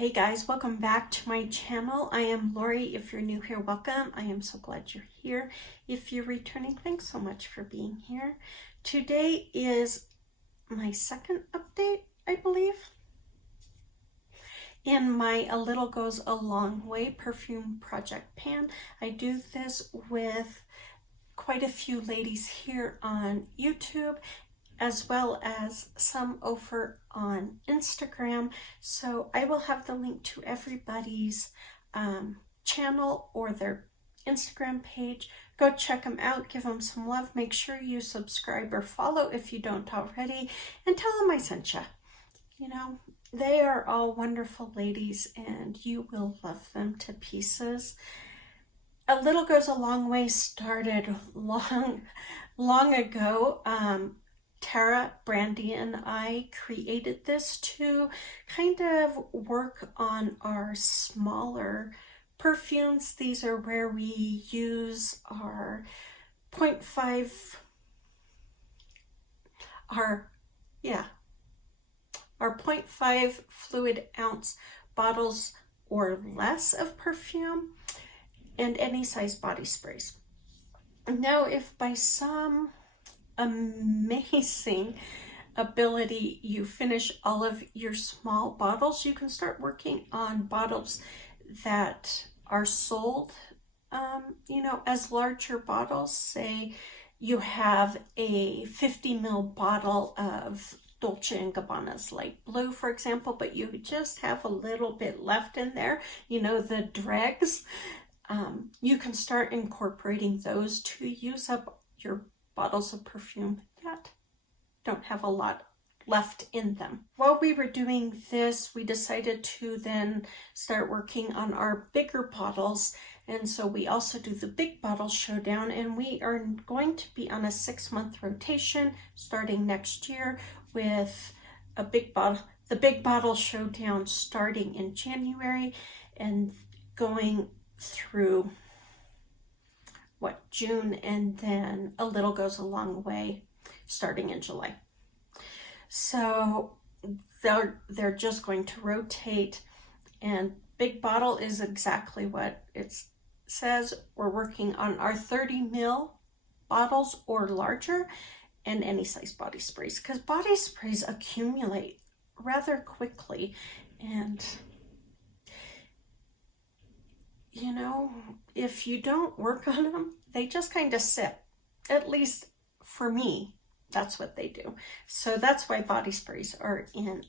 Hey guys, welcome back to my channel. I am Lori. If you're new here, welcome. I am so glad you're here. If you're returning, thanks so much for being here. Today is my second update, I believe, in my A Little Goes a Long Way perfume project pan. I do this with quite a few ladies here on YouTube, as well as some over on Instagram. So I will have the link to everybody's channel or their Instagram page. Go check them out, give them some love. Make sure you subscribe or follow if you don't already, and tell them I sent you. You know, they are all wonderful ladies and you will love them to pieces. A Little Goes a Long Way started long ago. Tara, Brandy, and I created this to kind of work on our smaller perfumes. These are where we use our 0.5, our 0.5 fluid ounce bottles or less of perfume, and any size body sprays. Now, if by some amazing ability you finish all of your small bottles, you can start working on bottles that are sold as larger bottles. Say you have a 50 ml bottle of Dolce & Gabbana's light blue, for example, but you just have a little bit left in there, the dregs. You can start incorporating those to use up your bottles of perfume that don't have a lot left in them. While we were doing this, we decided to then start working on our bigger bottles, and so we also do the big bottle showdown, and we are going to be on a 6-month rotation starting next year with a big bottle, the big bottle showdown starting in January and going through June, and then A Little Goes a Long Way starting in July. So they're just going to rotate, and big bottle is exactly what it says. We're working on our 30 ml bottles or larger, and any size body sprays, because body sprays accumulate rather quickly, and if you don't work on them, they just kind of sit. At least for me, that's what they do. So that's why body sprays are in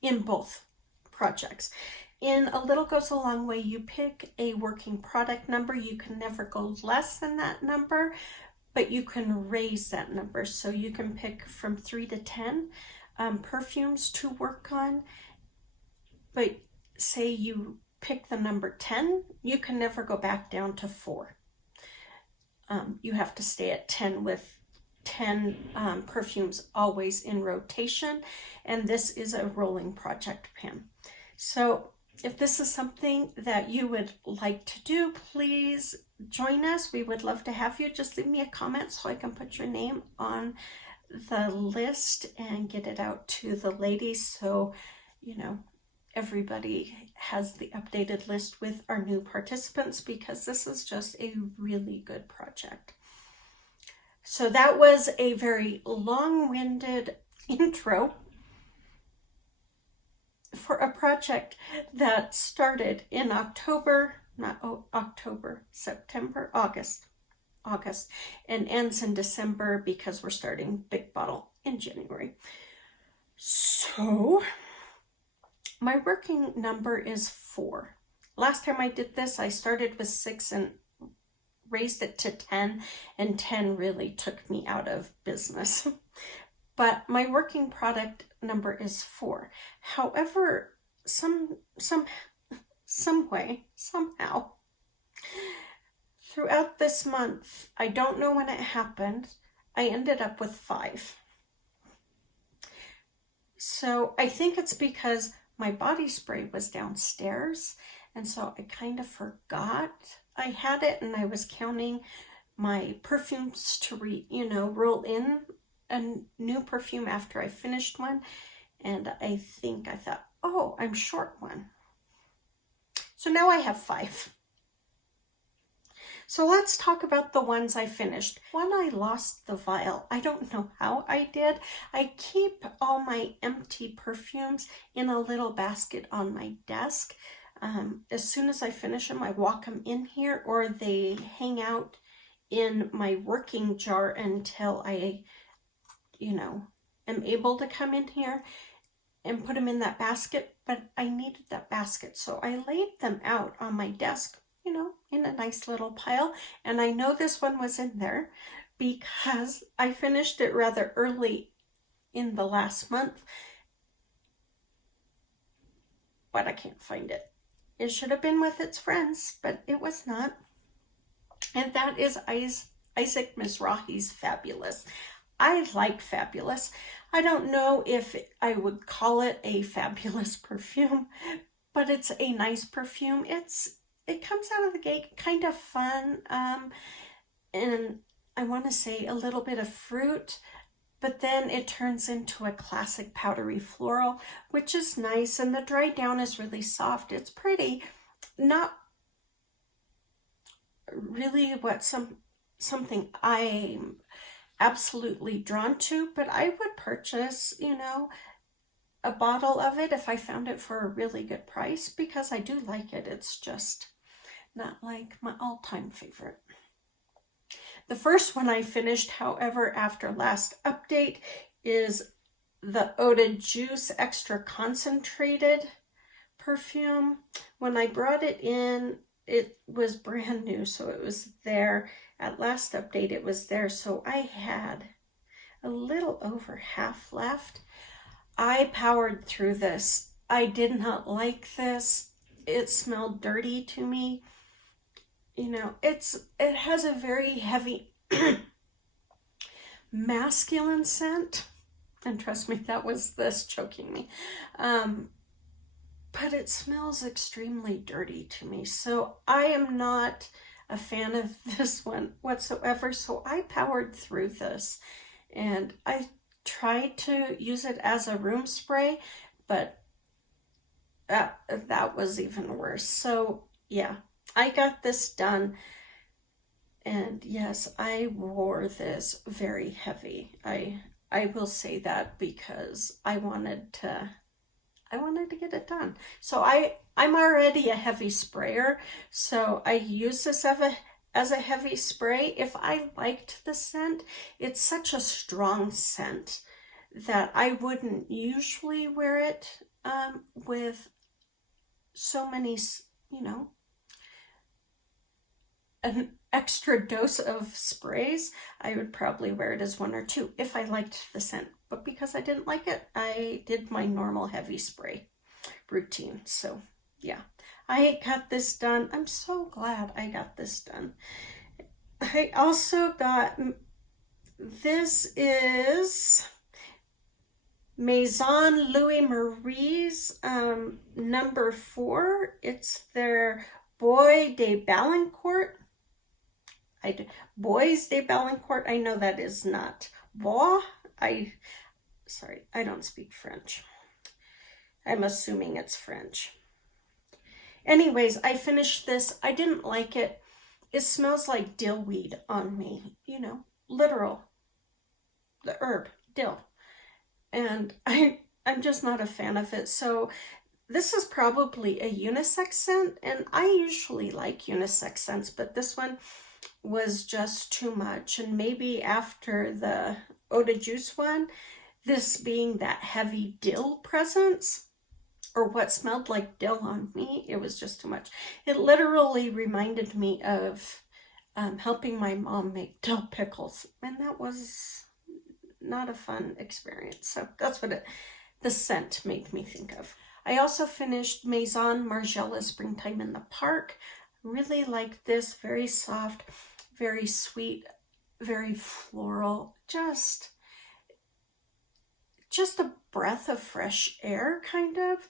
both projects. In A Little Goes a Long Way, you pick a working product number. You can never go less than that number, but you can raise that number. So you can pick from 3 to 10 perfumes to work on. But say you pick the number 10, you can never go back down to 4. You have to stay at 10 with 10 perfumes always in rotation, and this is a rolling project pan. So if this is something that you would like to do, please join us. We would love to have you. Just leave me a comment so I can put your name on the list and get it out to the ladies, so everybody has the updated list with our new participants, because this is just a really good project. So that was a very long-winded intro for a project that started in August, and ends in December, because we're starting big bottle in January. So my working number is 4. Last time I did this, I started with 6 and raised it to 10, and 10 really took me out of business. But my working product number is 4. However, somehow, throughout this month, I don't know when it happened, I ended up with 5. So I think it's because my body spray was downstairs, and so I kind of forgot I had it, and I was counting my perfumes to roll in a new perfume after I finished one, And I thought, oh, I'm short one. So now I have 5. So let's talk about the ones I finished. One, I lost the vial. I don't know how I did. I keep all my empty perfumes in a little basket on my desk. As soon as I finish them, I walk them in here, or they hang out in my working jar until I, am able to come in here and put them in that basket. But I needed that basket, so I laid them out on my desk, in a nice little pile. And I know this one was in there because I finished it rather early in the last month, but I can't find it. It should have been with its friends, but it was not. And that is Isaac Mizrahi's Fabulous. I like Fabulous. I don't know if I would call it a fabulous perfume, but it's a nice perfume. It comes out of the gate kind of fun, and I want to say a little bit of fruit, but then it turns into a classic powdery floral, which is nice, and the dry down is really soft. It's pretty, not really something I'm absolutely drawn to, but I would purchase, a bottle of it if I found it for a really good price, because I do like it. It's just not like my all-time favorite. The first one I finished, however, after last update, is the Eau de Juice Extra Concentrated perfume. When I brought it in, it was brand new, so it was there. At last update, it was there, so I had a little over half left. I powered through this. I did not like this. It smelled dirty to me. It has a very heavy masculine scent. And trust me, that was this choking me. But it smells extremely dirty to me. So I am not a fan of this one whatsoever. So I powered through this, and I tried to use it as a room spray, but that was even worse. So yeah, I got this done. And yes, I wore this very heavy. I will say that because I wanted to get it done. So I'm already a heavy sprayer, so I use this as a heavy spray. If I liked the scent, it's such a strong scent that I wouldn't usually wear it with so many, an extra dose of sprays. I would probably wear it as 1 or 2 if I liked the scent. But because I didn't like it, I did my normal heavy spray routine. So yeah, I got this done. I'm so glad I got this done. I also got, this is Maison Louis Marie's number 4. It's their Bois de Balancourt. Bois de Balancourt. I know that is not bois. Sorry, I don't speak French. I'm assuming it's French. Anyways, I finished this. I didn't like it. It smells like dillweed on me, literal. The herb, dill. And I'm just not a fan of it. So this is probably a unisex scent, and I usually like unisex scents, but this one was just too much. And maybe after the Eau de Juice one, this being that heavy dill presence, or what smelled like dill on me, it was just too much. It literally reminded me of helping my mom make dill pickles, and that was not a fun experience. So that's what the scent made me think of. I also finished Maison Margiela Springtime in the Park. Really like this. Very soft, very sweet, very floral. Just a breath of fresh air, kind of.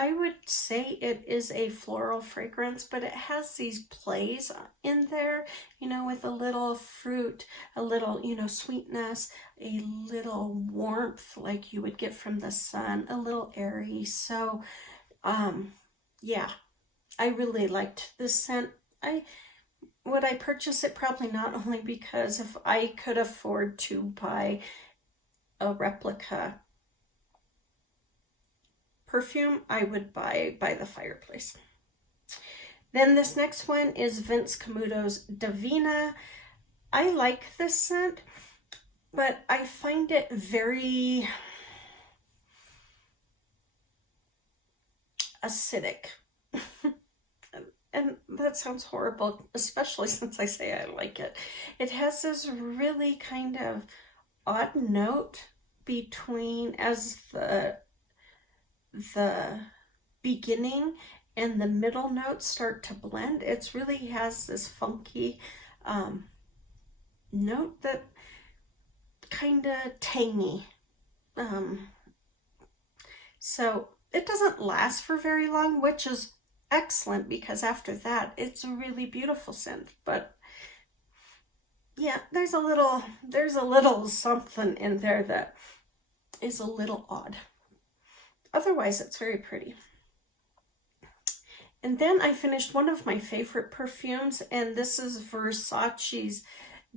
I would say it is a floral fragrance, but it has these plays in there, with a little fruit, a little, sweetness. a little warmth like you would get from the sun, a little airy. So, yeah, I really liked this scent. Would I purchase it? Probably not, only because if I could afford to buy a replica perfume, I would buy By the Fireplace. Then this next one is Vince Camuto's Divina. I like this scent, but I find it very acidic. And that sounds horrible, especially since I say I like it. It has this really kind of odd note between, as the beginning and the middle notes start to blend. It really has this funky note that kind of tangy. So it doesn't last for very long, which is excellent, because after that it's a really beautiful scent. But yeah, there's a little something in there that is a little odd. Otherwise, it's very pretty. And then I finished one of my favorite perfumes, and this is Versace's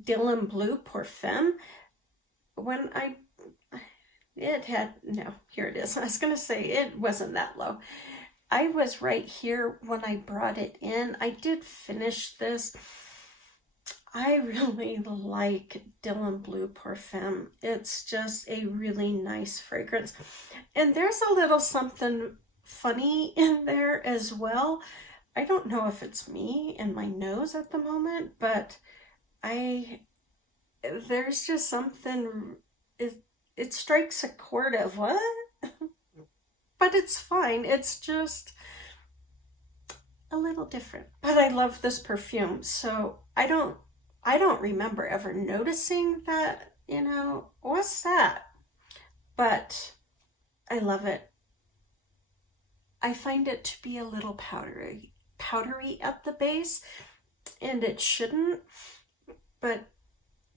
Dylan Blue Perfume. Here it is. I was going to say it wasn't that low. I was right here when I brought it in. I did finish this. I really like Dylan Blue Perfume. It's just a really nice fragrance. And there's a little something funny in there as well. I don't know if it's me and my nose at the moment, but there's just something, it strikes a chord of what? But it's fine. It's just a little different. But I love this perfume. So I don't remember ever noticing that, what's that? But I love it. I find it to be a little powdery at the base, and it shouldn't, but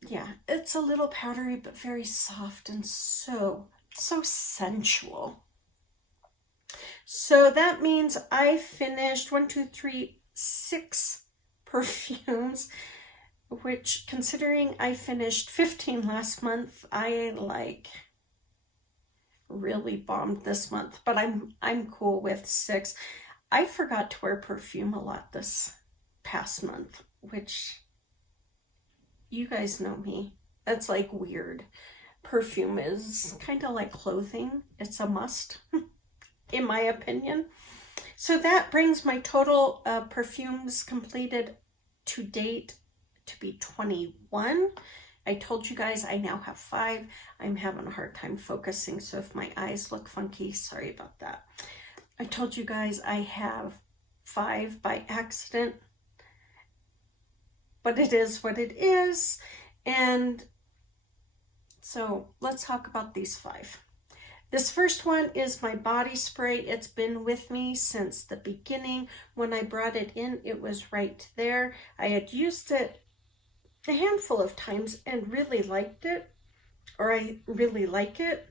yeah, it's a little powdery, but very soft and so sensual. So that means I finished 6 perfumes, which, considering I finished 15 last month, I really bombed this month, but I'm cool with 6. I forgot to wear perfume a lot this past month, which, you guys know me. That's weird. Perfume is kind of like clothing. It's a must, in my opinion. So that brings my total perfumes completed to date to be 21. I told you guys I now have 5. I'm having a hard time focusing, so if my eyes look funky, sorry about that. I told you guys I have 5 by accident, but it is what it is. And so let's talk about these 5. This first one is my body spray. It's been with me since the beginning. When I brought it in, it was right there. I had used it a handful of times and really liked it, or I really like it.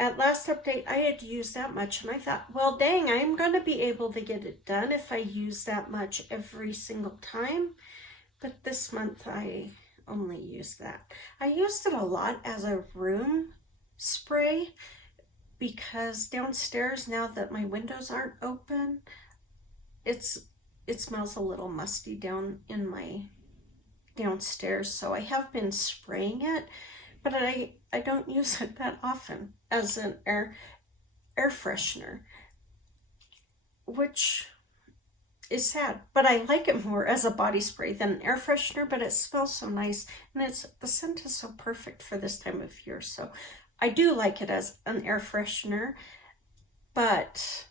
At last update, I had used that much, and I thought, well, dang, I'm going to be able to get it done if I use that much every single time. But this month, I only used that. I used it a lot as a room spray, because downstairs, now that my windows aren't open, it smells a little musty down in my downstairs. So I have been spraying it, but I don't use it that often as an air freshener, which is sad. But I like it more as a body spray than an air freshener, but it smells so nice, and the scent is so perfect for this time of year. So I do like it as an air freshener, but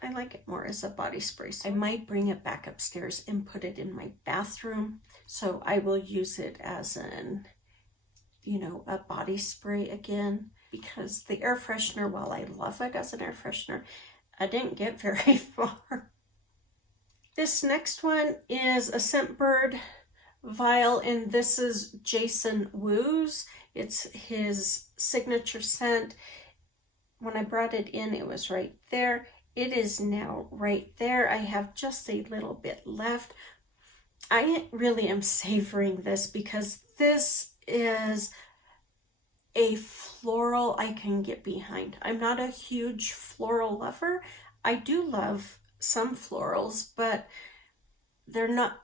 I like it more as a body spray. So I might bring it back upstairs and put it in my bathroom. So I will use it as a body spray again, because the air freshener, while I love it as an air freshener, I didn't get very far. This next one is a Scentbird vial, and this is Jason Woo's. It's his signature scent. When I brought it in, it was right there. It is now right there. I have just a little bit left. I really am savoring this because this is a floral I can get behind. I'm not a huge floral lover. I do love some florals, but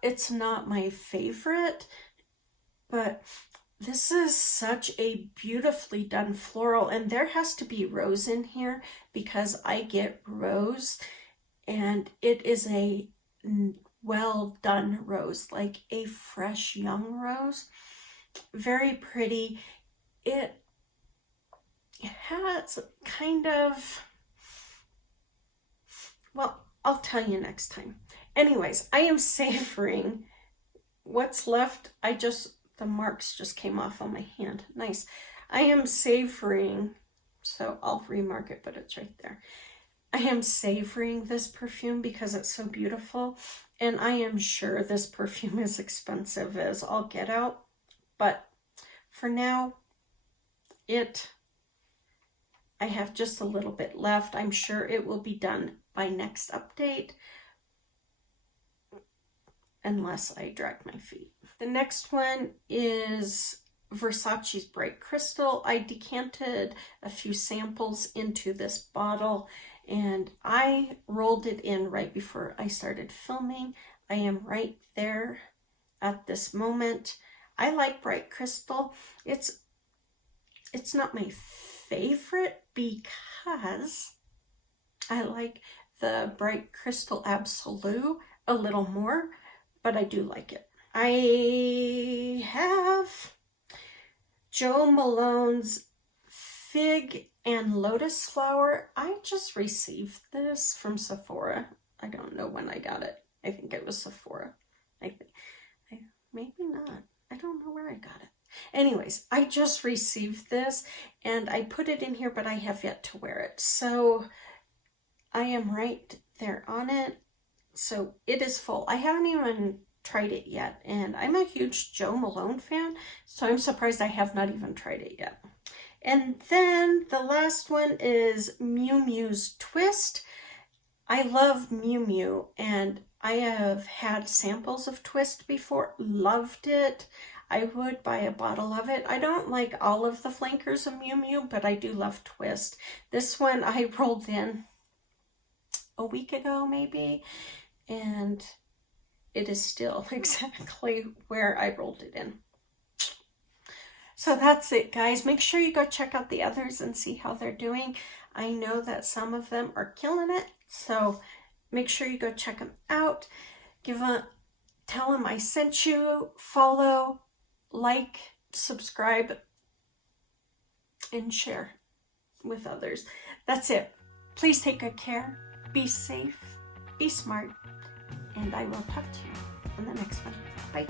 it's not my favorite. But this is such a beautifully done floral, and there has to be rose in here because I get rose, and it is a well done rose, like a fresh young rose. Very pretty. It has kind of, well, I'll tell you next time. Anyways, I am savoring what's left. The marks just came off on my hand. Nice. I am savoring, so I'll remark it, but it's right there. I am savoring this perfume because it's so beautiful, and I am sure this perfume is expensive as all get out, but for now, I have just a little bit left. I'm sure it will be done by next update, unless I drag my feet. The next one is Versace's Bright Crystal. I decanted a few samples into this bottle, and I rolled it in right before I started filming. I am right there at this moment. I like Bright Crystal. It's not my favorite because I like the Bright Crystal Absolute a little more, but I do like it. I have Jo Malone's Fig and Lotus Flower. I just received this from Sephora. I don't know when I got it. I think it was Sephora. Maybe not. I don't know where I got it. Anyways, I just received this and I put it in here, but I have yet to wear it. So I am right there on it. So it is full. I haven't even tried it yet, and I'm a huge Jo Malone fan, so I'm surprised I have not even tried it yet. And then the last one is Miu Miu's Twist. I love Miu Miu, and I have had samples of Twist before, loved it. I would buy a bottle of it. I don't like all of the flankers of Miu Miu, but I do love Twist. This one I rolled in a week ago maybe, and it is still exactly where I rolled it in. So that's it, guys. Make sure you go check out the others and see how they're doing. I know that some of them are killing it, so make sure you go check them out. Tell them I sent you. Follow, like, subscribe, and share with others. That's it. Please take good care. Be safe. Be smart. And I will talk to you on the next one. Bye.